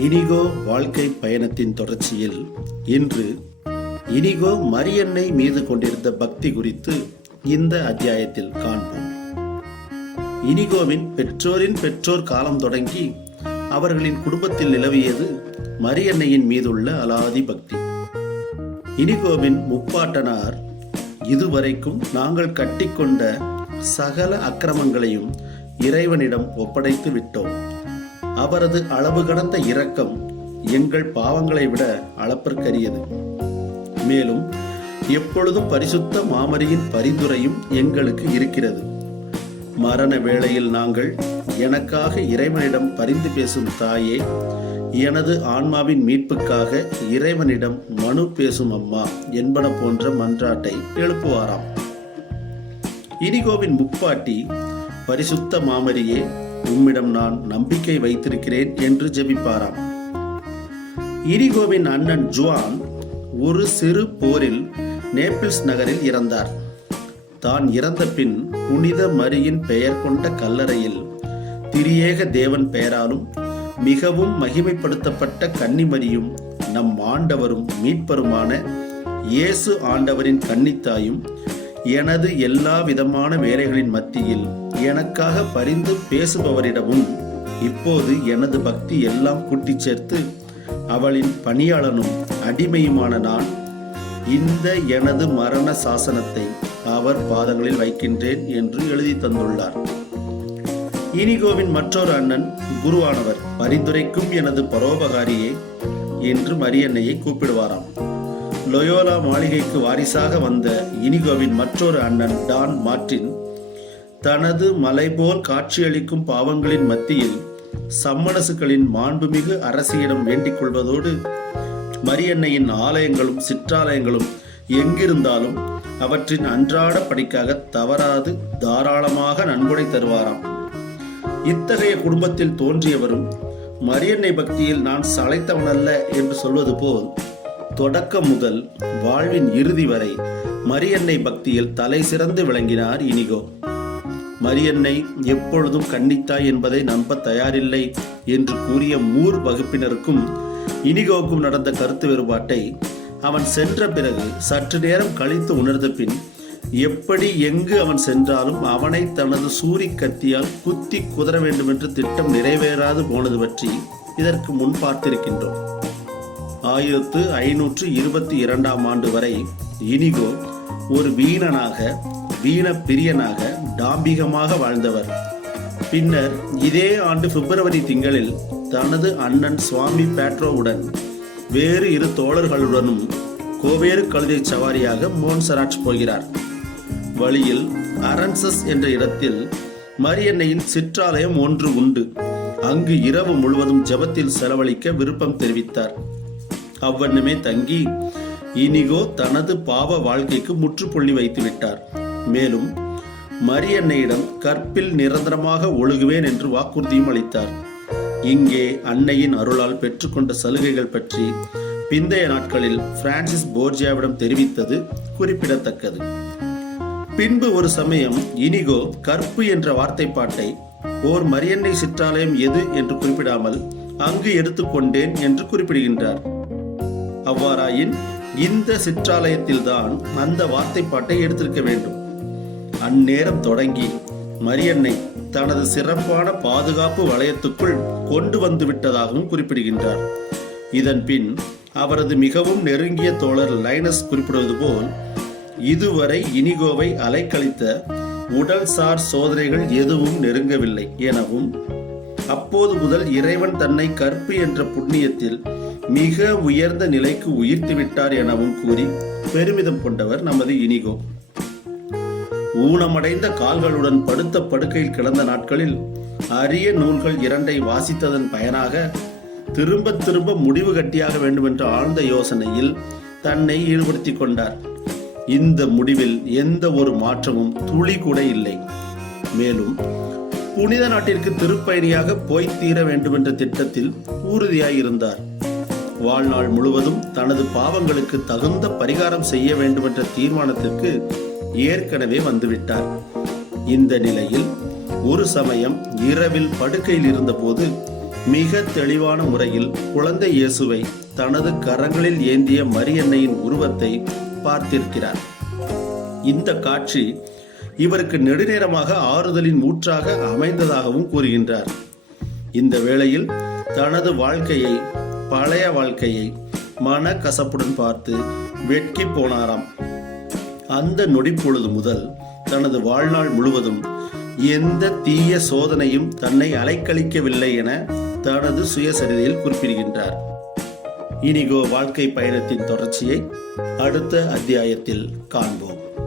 இனிகோ வாழ்க்கை பயணத்தின் தொடர்ச்சியில் இன்று இனிகோ மரியன்னை மீது கொண்டிருந்த பக்தி குறித்து இந்த அத்தியாயத்தில் காண்போம். இனிகோவின் பெற்றோரின் பெற்றோர் காலம் தொடங்கி அவர்களின் குடும்பத்தில் நிலவியது மரியன்னையின் மீதுள்ள அலாதி பக்தி. இனிகோவின் முப்பாட்டனார் இதுவரைக்கும் நாங்கள் கட்டிக்கொண்ட சகல அக்கிரமங்களையும் இறைவனிடம் ஒப்படைத்து விட்டோம். அவரது அளவு கடந்த இரக்கம் எங்கள் பாவங்களை விட அளப்பிற்கரியது. மேலும் எப்பொழுதும் பரிசுத்த மாமரியின் பரிந்துரையும் எங்களுக்கு இருக்கிறது. மரண வேளையில் நாங்கள் எனக்காக இறைவனிடம் பரிந்து பேசும் தாயே எனது ஆன்மாவின் மீட்புக்காக இறைவனிடம் மனு பேசும் அம்மா என்பன போன்ற மன்றாட்டை எழுப்புவாராம். இனிகோவின் முப்பாட்டி பரிசுத்த மாமரியே உம்மிடம் நான் நம்பிக்கை வைத்திருக்கிறேன் என்று ஜெபிப்பாராம். இரிகோவின் அண்ணன் ஜுவான் ஒரு சிறு போரில் நேபிள்ஸ் நகரில் இறந்தார். தான் இறந்த பின் புனித மரியின் பெயர் கொண்ட கல்லறையில் திரியேக தேவன் பெயராலும் மிகவும் மகிமைப்படுத்தப்பட்ட கன்னிமரியும் நம் ஆண்டவரும் மீட்பருமான இயேசு ஆண்டவரின் கன்னித்தாயும் எனது எல்லா விதமான வேலைகளின் மத்தியில் எனக்காக பரிந்து பேசுபவரிடமும் இப்போது எனது பக்தி எல்லாம் கூட்டி சேர்த்து அவளின் பணியாளனும் அடிமையுமான நான் இந்த எனது மரண சாசனத்தை அவர் பாதங்களில் வைக்கின்றேன் என்று எழுதி தந்துள்ளார். இனிகோவின் மற்றொரு அண்ணன் குருவானவர் பரிந்துரைக்கும் எனது பரோபகாரியே என்று மரியன்னையை கூப்பிடுவாராம். லொயோலா மாளிகைக்கு வாரிசாக வந்த இனிகோவின் மற்றொரு அண்ணன் டான் மார்டின் தனது மலைபோல் காட்சியளிக்கும் பாவங்களின் மத்தியில் சம்மணசுகளின் மாண்புமிகு அரசியிடம் வேண்டிக் கொள்வதோடு மரியன்னையின் ஆலயங்களும் சிற்றாலயங்களும் எங்கிருந்தாலும் அவற்றின் அன்றாட படிக்காக தவறாது தாராளமாக நன்கொடை தருவாராம். இத்தகைய குடும்பத்தில் தோன்றியவரும் மரியன்னை பக்தியில் நான் சளைத்தவனல்ல என்று சொல்வது போல் தொடக்கம் முதல் வாழ்வின் இறுதி வரை மரியன்னை பக்தியில் தலை சிறந்து விளங்கினார் இனிகோ. மரியன்னை எப்பொழுதும் கன்னித்தாய் என்பதை நம்ப தயாரில்லை என்று கூறிய மூர் வகுப்பினருக்கும் இனிகோவுக்கும் நடந்த கருத்து வேறுபாட்டை அவன் சென்ற பிறகு சற்று நேரம் கழித்து உணர்ந்த பின் எப்படி எங்கு அவன் சென்றாலும் அவனை தனது சூரி கத்தியால் குத்தி குதற வேண்டும் திட்டம் நிறைவேறாது போனது பற்றி இதற்கு முன் பார்த்திருக்கின்றோம். ஆயிரத்து ஐநூற்று இருபத்தி இரண்டாம் ஆண்டு வரை இனிகோ ஒரு வீணனாக வீண பிரியனாக டாம்பிகமாக வாழ்ந்தவர். பின்னர் இதே ஆண்டு பிப்ரவரி திங்களில் தனது அண்ணன் சுவாமி பேட்ரோவுடன் வேறு இரு தோழர்களுடனும் கோவேறு கழுதை சவாரியாக மோன்சராட் போகிறார். வழியில் அரன்சஸ் என்ற இடத்தில் மரியன்னையின் சிற்றாலயம் ஒன்று உண்டு. அங்கு இரவு முழுவதும் ஜெபத்தில் செலவழிக்க விருப்பம் தெரிவித்தார். அவ்வண்ணமே தங்கி இனிகோ தனது பாவ வாழ்க்கைக்கு முற்றுப்புள்ளி வைத்து விட்டார். மேலும் மரியன்னையிடம் கற்பில் நிரந்தரமாக ஒழுகுவேன் என்று வாக்குறுதியும் அளித்தார். இங்கே அன்னையின் அருளால் பெற்றுக்கொண்ட சலுகைகள் பற்றி பிந்தைய நாட்களில் பிரான்சிஸ் போர்ஜியாவிடம் தெரிவித்தது குறிப்பிடத்தக்கது. பின்பு ஒரு சமயம் இனிகோ கற்பு என்ற வார்த்தைப்பாட்டை ஓர் மரியன்னை சிற்றாலயம் எது? என்று குறிப்பிடாமல் அங்கு எடுத்துக்கொண்டேன் என்று குறிப்பிடுகின்றார். அவ்வாறாயின் இந்த சிற்றாலயத்தில்தான் அந்த வார்த்தைப்பாட்டை எடுத்திருக்க வேண்டும். அந்நேரம் தொடங்கி மரியன்னை தனது சிறப்பான பாதுகாப்பு வளையத்துக்குள் கொண்டு வந்து விட்டதாகவும் குறிப்பிடுகின்றார். இதன் பின் அவரது மிகவும் நெருங்கிய தோழர் லைனஸ் குறிப்பிடுவது போல் இதுவரை இனிகோவை அலைக்கழித்த உடல்சார் சோதனைகள் எதுவும் நெருங்கவில்லை எனவும் அப்போது முதல் இறைவன் தன்னை கற்பு என்ற புண்ணியத்தில் மிக உயர்ந்த நிலைக்கு உயிர்த்து விட்டார் எனவும் கூறி பெருமிதம் கொண்டவர் நமது இனிகோ. ஊனமடைந்த கால்களுடன் படுத்த படுக்கையில் கிடந்த நாட்களில் அரிய நூல்கள் இரண்டை வாசித்ததன் பயனாக திரும்ப திரும்ப முடிவு கட்டியாக வேண்டும் என்ற ஆழ்ந்த யோசனையில் தன்னை ஈடுபடுத்திக் கொண்டார். இந்த முடிவில் எந்த ஒரு மாற்றமும் துளி கூட இல்லை. மேலும் புனித நாட்டிற்கு திருப்பயணியாக போய் தீர வேண்டும் என்ற திட்டத்தில் உறுதியாய் இருந்தார் வாழ்நாள் முழுவதும் தனது பாவங்களுக்கு தகுந்த பரிகாரம் செய்ய வேண்டுமென்ற தீர்மானத்திற்கு ஏற்கனவே வந்துவிட்டார். இந்த நிலையில் ஒரு சமயம் இரவில் படுக்கையில் இருந்தபோது மிக தெளிவான முறையில் குழந்தை இயேசுவை தனது கரங்களில் ஏந்திய மரியன்னையின் உருவத்தை பார்த்திருக்கிறார். இந்த காட்சி இவருக்கு நெடுநேரமாக ஆறுதலின் ஊற்றாக அமைந்ததாகவும் கூறுகின்றார். இந்த வேளையில் தனது வாழ்க்கையை பழைய வாழ்க்கையை மனக்கசப்புடன் பார்த்து வெட்கி போனாராம். அந்த நொடிப்பொழுது முதல் தனது வாழ்நாள் முழுவதும் எந்த தீய சோதனையும் தன்னை அலைக்கழிக்கவில்லை என தனது சுயசரிதையில் குறிப்பிடுகின்றார். இனிகோ வாழ்க்கை பயணத்தின் தொடர்ச்சியை அடுத்த அத்தியாயத்தில் காண்போம்.